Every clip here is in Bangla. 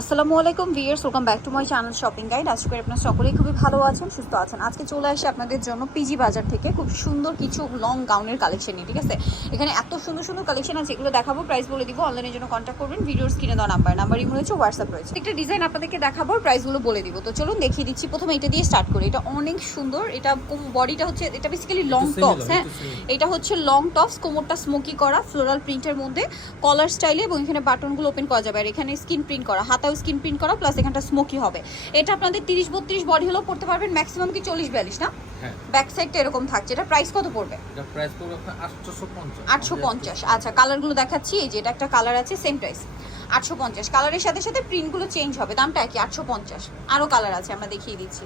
আসসালামু আলাইকুম viewers, welcome back to my channel shopping guide. আশা করি আপনারা সকলেই খুবই ভালো আছেন, সুস্থ আছেন। আজকে চলে আসি আপনাদের জন্য পিজি বাজার থেকে খুব সুন্দর কিছু লং গাউনের কালেকশন নিয়ে। ঠিক আছে, এখানে এত সুন্দর সুন্দর কালেকশন আছে, এগুলো দেখাবো, প্রাইস বলে দিব। অনলাইনের জন্য কন্ট্যাক্ট করবেন, ভিডিওর স্ক্রিনে দেওয়া নাম্বার ইমো রয়েছে, হোয়াটসঅ্যাপ রয়েছে। একটা ডিজাইন আপনাদেরকে দেখাবো, প্রাইসগুলো বলে দিব। তো চলুন দেখিয়ে দিচ্ছি। প্রথমে এটা দিয়ে স্টার্ট করি। এটা অনেক সুন্দর, এটা বডিটা হচ্ছে, এটা বেসিক্যালি লং টপস। হ্যাঁ, এটা হচ্ছে লং টপস, কোমরটা স্মোকি করা ফ্লোরাল প্রিন্টের মধ্যে কলার স্টাইলে, এবং এখানে বাটনগুলো ওপেন করা যাবে। আর এখানে স্কিন প্রিন্ট করা, হাতাও স্কিন প্রিন্ট করা, প্লাস এখানটা স্মোকি হবে। এটা আপনাদের 30-32 বডি হলেও পড়তে পারবেন, ম্যাক্সিমাম কি 40-42 না? হ্যাঁ, ব্যাক সাইডটা এরকম থাকছে। এটা প্রাইস কত পড়বে? এটা প্রাইস পড়বে আপনার 850 850। আচ্ছা, কালারগুলো দেখাচ্ছি। এই যে এটা একটা কালার আছে, সেম প্রাইস 850। কালারের সাথে সাথে প্রিন্টগুলো চেঞ্জ হবে, দামটা কি 850। আরও কালার আছে, আমরা দেখিয়ে দিচ্ছি।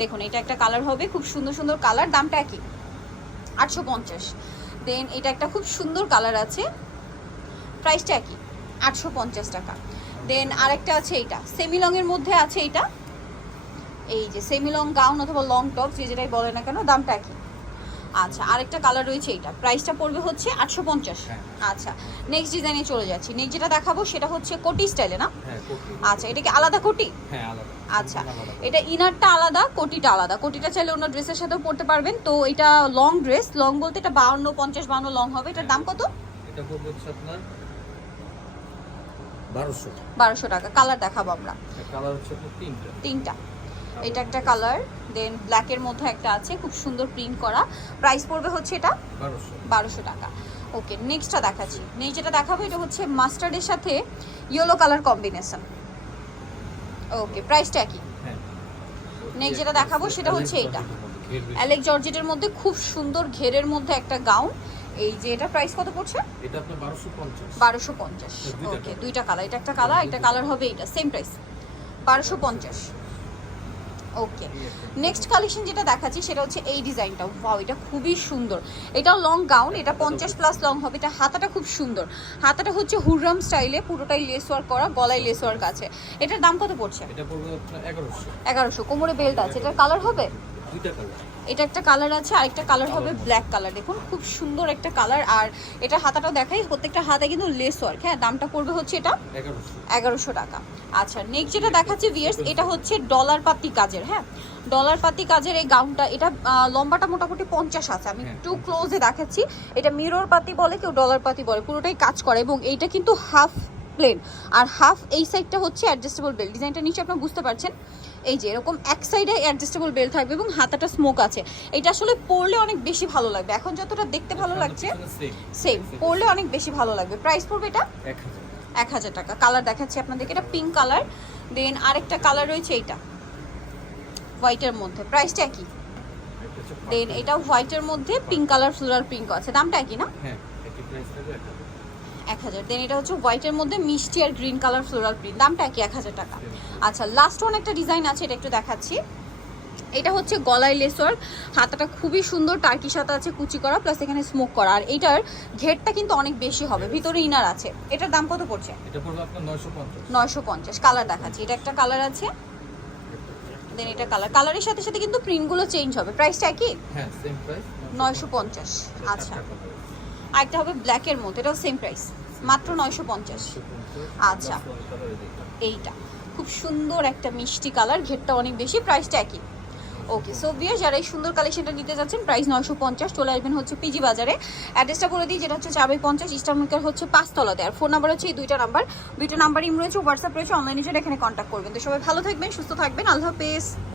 দেখুন, এটা একটা কালার হবে, খুব সুন্দর সুন্দর কালার, দামটা কি 850। দেন এটা একটা খুব সুন্দর কালার আছে, প্রাইসটা কি 850 টাকা। দেন আরেকটা আছে, এইটা সেমি লং এর মধ্যে আছে। এটা এই যে সেমি লং গাউন অথবা লং টপ, যে যেটাই বলে না কেন, দামটা কি। আচ্ছা, আরেকটা কালার রয়েছে, এইটা প্রাইসটা পড়বে হচ্ছে 850। আচ্ছা, নেক্সট ডিজাইনে চলে যাচ্ছি। নেক্সট যেটা দেখাবো সেটা হচ্ছে কোটি স্টাইলে না? আচ্ছা, এটা কি আলাদা কোটি? হ্যাঁ, আলাদা। আচ্ছা, এটা ইনারটা আলাদা, কোটিটা আলাদা। কোটিটা চাইলে অন্য ড্রেসের সাথেও পরতে পারবেন। তো এটা লং ড্রেস, লং বলতে এটা 52, 50, 52 লং হবে। এটার দাম কত? এটা পড়বে হচ্ছে আপনার 1200 টাকা। কালার দেখাবো আমরা, কালার হচ্ছে আপনার তিনটা। এটা একটা কালার, দেন ব্ল্যাকের মধ্যে একটা আছে, খুব সুন্দর প্রিন্ট করা। প্রাইস পড়বে হচ্ছে এটা 1200 টাকা। ওকে, নেক্সটটা দেখাচ্ছি। নেক্সট যেটা দেখাবো এটা হচ্ছে মাস্টার্ডের সাথে ইয়েলো কালার কম্বিনেশন। ওকে, প্রাইসটা কি? নেক্সট যেটা দেখাবো সেটা হচ্ছে এটা অ্যালেক জর্জেটের মধ্যে খুব সুন্দর ঘেরের মধ্যে একটা গাউন। এই যে এটা প্রাইস কত পড়ছে? এটা আপনার 1250। 1250। ওকে, দুইটা কালার, এটা একটা কালার, একটা কালার হবে এটা, সেম প্রাইস 1250। ওকে, নেক্সট কালেকশন যেটা দেখাচ্ছি সেটা হচ্ছে এই ডিজাইনটা। ওয়াও, এটা খুবই সুন্দর। এটা লং গাউন, এটা 50+ লং হবে। এটা হাতাটা খুব সুন্দর, হাতাটা হচ্ছে হুররাম স্টাইলে, পুরোটাই লেস ওয়ার্ক করা, গলায় লেস ওয়ার্ক আছে। এটার দাম কত পড়ছে? এটা পড়বে আপনার 1100। 1100। কোমরে বেল্ট আছে। এটার কালার হবে দুইটা কালার। এটা একটা কালার আছে, আরেকটা কালার হবে ব্ল্যাক কালার। দেখুন, খুব সুন্দর একটা কালার। আর এটা হাতাটাও দেখাই, প্রত্যেকটা হাতে কিন্তু লেস ওয়ার্ক। হ্যাঁ, দামটা পড়বে হচ্ছে এটা 1100 টাকা। আচ্ছা, নেক্সট যেটা দেখাচ্ছি ভিউয়ার্স, এটা হচ্ছে ডলার পাতি কাজের। হ্যাঁ, ডলার পাতি কাজের এই গাউনটা, এটা লম্বাটা মোটামুটি 50 আছে। আমি একটু ক্লোজে দেখাচ্ছি। এটা মিরর পাতি বলে, কেউ ডলার পাতি বলে, পুরোটাই কাজ করে। এবং এইটা কিন্তু হাফ প্লেন, আর হাফ এই সাইডটা হচ্ছে অ্যাডজাস্টেবল বেল্ট। ডিজাইনটা নিশ্চয়ই আপনারা বুঝতে পারছেন। এই যে এরকম এক সাইডে অ্যাডজাস্টেবল বেল্ট থাকবে এবং হাতাটা স্মোক আছে। এটা আসলে পরলে অনেক বেশি ভালো লাগবে। এখন যতটা দেখতে ভালো লাগছে, সেম পরলে অনেক বেশি ভালো লাগবে। প্রাইস পড়বে এটা 1000 টাকা। কালার দেখাচ্ছি আপনাদেরকে, এটা পিঙ্ক কালার। দেন আরেকটা কালার রয়েছে এইটা হোয়াইটের মধ্যে, প্রাইসটা কি? দেন এটা হোয়াইটের মধ্যে পিঙ্ক কালার ফ্লোরাল প্রিন্ট আছে, দামটা কি না? হ্যাঁ, একই প্রাইস থাকবে 1000। দেন এটা হচ্ছে হোয়াইটের মধ্যে মিষ্টি আর গ্রিন কালার ফ্লোরাল প্রিন্ট, দামটা কি 1000 টাকা। আচ্ছা, লাস্ট ওয়ান একটা ডিজাইন আছে, এটা একটু দেখাচ্ছি। এটা হচ্ছে গলায় লেস ওয়ার্ক, হাতাটা খুবই সুন্দর, টার্কিশ হাতা আছে, কুচি করা, প্লাস এখানে স্মোক করা। আর এটার ঘেরটা কিন্তু অনেক বেশি হবে, ভিতরে ইনার আছে। এটার দাম কত পড়ছে? এটা পড়বে আপনার 950। 950। কালার দেখাচ্ছি, এটা একটা কালার আছে, দেন এটা কালার। কালারের সাথে সাথে কিন্তু প্রিন্টগুলো চেঞ্জ হবে। প্রাইসটা কি? হ্যাঁ, সেম প্রাইস 950। আচ্ছা, আরেকটা হবে ব্ল্যাকের মধ্যে, এটাও সেম প্রাইস, মাত্র 950। আচ্ছা, এইটা খুব সুন্দর একটা মিষ্টি কালার, ঘেরটা অনেক বেশি, প্রাইসটা একই। ওকে, সো ভিউয়ার্স, যারা এই সুন্দর কালেকশনটা নিতে যাচ্ছেন, প্রাইস 950। চলে আসবেন হচ্ছে পিজি বাজারে। অ্যাড্রেসটা বলে দিই, যেটা হচ্ছে 450 ইস্টার্ন মার্কেট হচ্ছে 5 তলাতে। আর ফোন নাম্বার হচ্ছে এই দুইটা নাম্বার ইম রয়েছে, হোয়াটসঅ্যাপ রয়েছে, অনলাইনে এখানে কন্ট্যাক্ট করবেন। তো সবাই ভালো থাকবেন, সুস্থ থাকবেন, আল্লাহ হাফেজ।